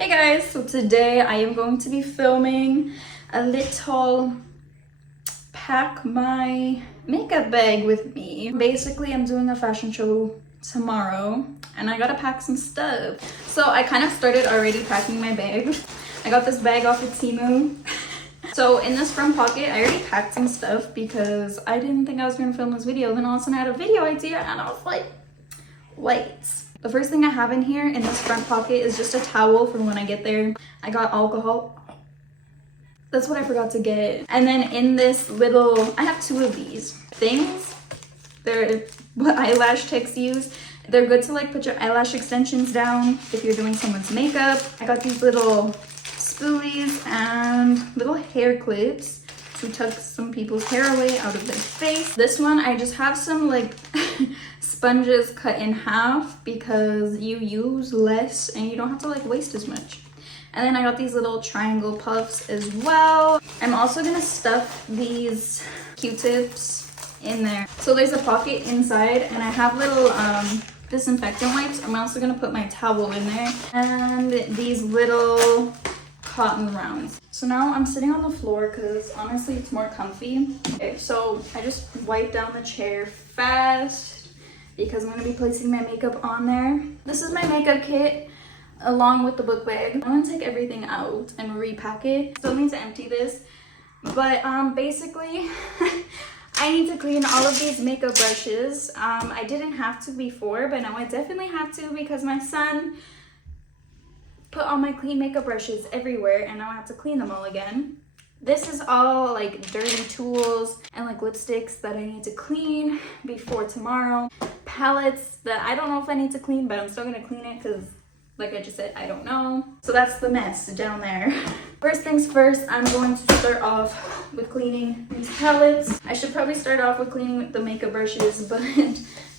Hey guys, so today I am going to be filming a little pack my makeup bag with me. Basically, I'm doing a fashion show tomorrow and I gotta pack some stuff. So I kind of started already packing my bag. I got this bag off of Temu. So in this front pocket, I already packed some stuff because I didn't think I was gonna film this video. Then all of a sudden I had a video idea and I was like, wait. The first thing I have in here in this front pocket is just a towel for when I get there. I got alcohol. That's what I forgot to get. And then in this little, I have two of these things. They're what eyelash techs use. They're good to like put your eyelash extensions down if you're doing someone's makeup. I got these little spoolies and little hair clips to tuck some people's hair away out of their face. This one, I just have some like sponges cut in half because you use less and you don't have to like waste as much. And then I got these little triangle puffs as well. I'm also gonna stuff these Q-tips in there. So there's a pocket inside and I have little disinfectant wipes. I'm also gonna put my towel in there and these little cotton rounds. So now I'm sitting on the floor because honestly it's more comfy. Okay, so I just wiped down the chair fast because I'm going to be placing my makeup on there. This is my makeup kit along with the book bag. I'm going to take everything out and repack it. Still need to empty this. But basically, I need to clean all of these makeup brushes. I didn't have to before, but now I definitely have to because my son put all my clean makeup brushes everywhere and now I have to clean them all again. This is all like dirty tools and like lipsticks that I need to clean before tomorrow. Palettes that I don't know if I need to clean, but I'm still gonna clean it because like I just said, I don't know. So that's the mess down there. First things first, I'm going to start off with cleaning these palettes. I should probably start off with cleaning the makeup brushes, but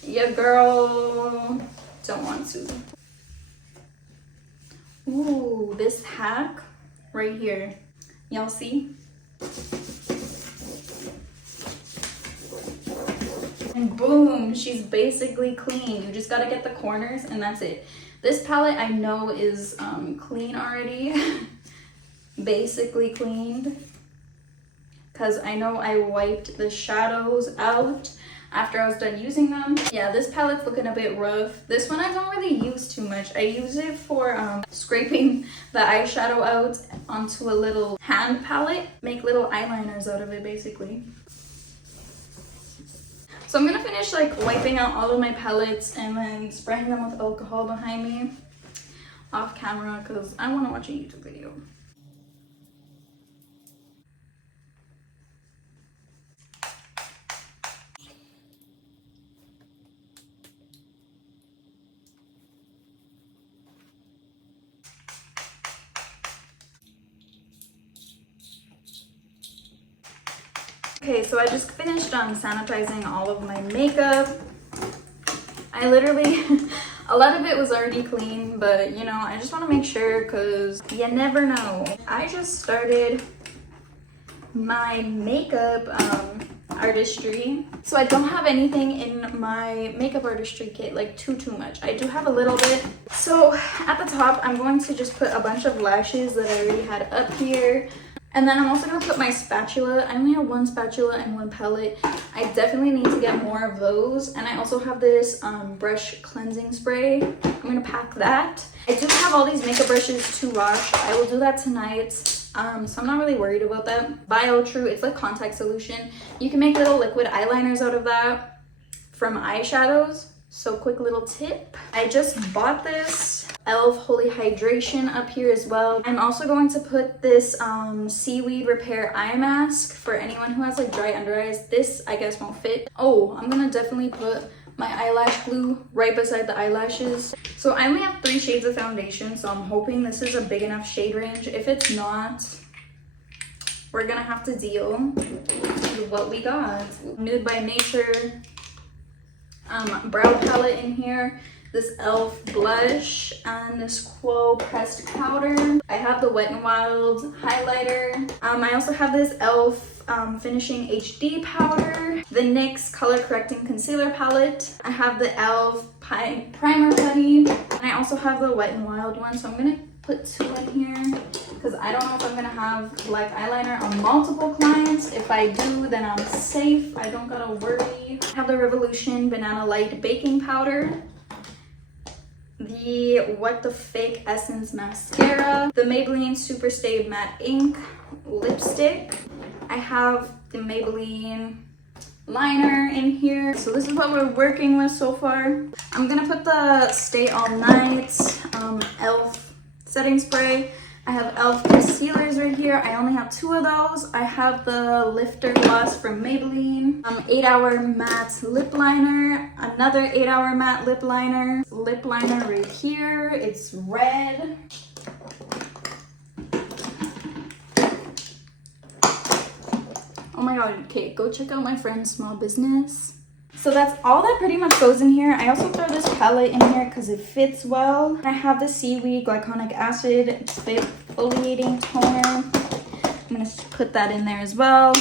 your girl don't want to. Ooh, this hack right here. Y'all see? And boom, she's basically clean. You just gotta get the corners and that's it. This palette I know is clean already. Basically cleaned. Because I know I wiped the shadows out after I was done using them. Yeah, this palette's looking a bit rough. This one I don't really use too much. I use it for scraping the eyeshadow out onto a little hand palette. Make little eyeliners out of it basically. So I'm gonna finish like wiping out all of my palettes and then spraying them with alcohol behind me off camera because I want to watch a YouTube video. Okay, so I just finished sanitizing all of my makeup. I literally, a lot of it was already clean, but you know, I just want to make sure because you never know. I just started my makeup artistry. So I don't have anything in my makeup artistry kit, like too much. I do have a little bit. So at the top, I'm going to just put a bunch of lashes that I already had up here. And then I'm also going to put my spatula. I only have one spatula and one palette. I definitely need to get more of those. And I also have this brush cleansing spray. I'm going to pack that. I do have all these makeup brushes to wash. I will do that tonight. So I'm not really worried about that. Bio-True, it's like contact solution. You can make little liquid eyeliners out of that from eyeshadows. So quick little tip. I just bought this e.l.f. Holy Hydration up here as well. I'm also going to put this seaweed repair eye mask for anyone who has like dry under eyes. This I guess won't fit. Oh, I'm gonna definitely put my eyelash glue right beside the eyelashes. So I only have 3 shades of foundation, so I'm hoping this is a big enough shade range. If it's not, we're gonna have to deal with what we got. Nude by Nature brow palette in here, this e.l.f. blush, and this Quo pressed powder. I have the Wet n Wild highlighter. I also have this e.l.f. finishing HD powder, the NYX color correcting concealer palette. I have the e.l.f. primer putty, and I also have the Wet n Wild one. So I'm gonna put 2 in here because I don't know if I'm gonna have black eyeliner on multiple clients. If I do, then I'm safe. I don't gotta worry. I have the Revolution Banana Light Baking Powder, the What the Fake Essence Mascara, the Maybelline Super Stay Matte Ink Lipstick. I have the Maybelline liner in here. So this is what we're working with so far. I'm gonna put the Stay All Night e.l.f. setting spray. I have e.l.f. concealers right here. I only have 2 of those. I have the Lifter Gloss from Maybelline. 8-hour matte lip liner. Another 8-hour matte lip liner. Lip liner right here. It's red. Oh my god, okay, go check out my friend's small business. So that's all that pretty much goes in here. I also throw this palette in here because it fits well. I have the Seaweed Glycolic Acid Exfoliating Toner. I'm going to put that in there as well.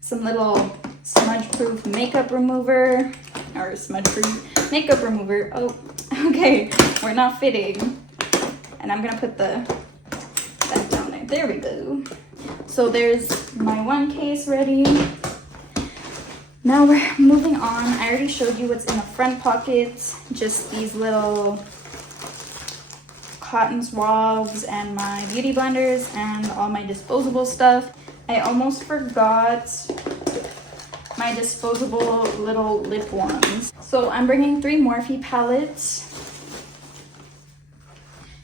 Some little smudge-proof makeup remover. Or smudge-proof makeup remover. Oh, okay, we're not fitting. And I'm going to put that down there. There we go. So there's my one case ready. Now we're moving on. I already showed you what's in the front pockets. Just these little cotton swabs and my beauty blenders and all my disposable stuff. I almost forgot my disposable little lip ones. So I'm bringing 3 Morphe palettes.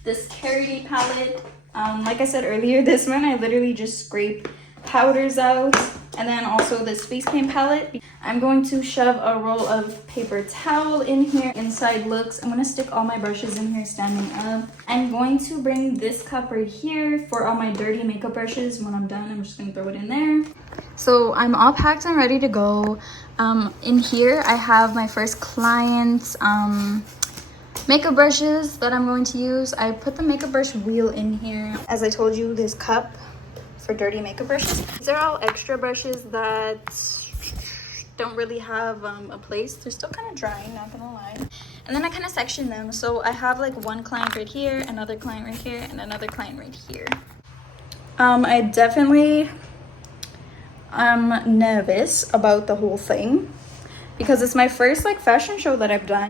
This Carity palette. Like I said earlier, this one I literally just scrape powders out. And then also this face paint palette. I'm going to shove a roll of paper towel in here inside SavLuxx. I'm going to stick all my brushes in here standing up. I'm going to bring this cup right here for all my dirty makeup brushes. When I'm done, I'm just going to throw it in there. So I'm all packed and ready to go. In here, I have my first client's makeup brushes that I'm going to use. I put the makeup brush wheel in here. As I told you, this cup for dirty makeup brushes. These are all extra brushes that don't really have a place. They're still kind of drying, not gonna lie. And then I kind of section them. So I have like one client right here, another client right here, and another client right here. I definitely am nervous about the whole thing because it's my first like fashion show that I've done.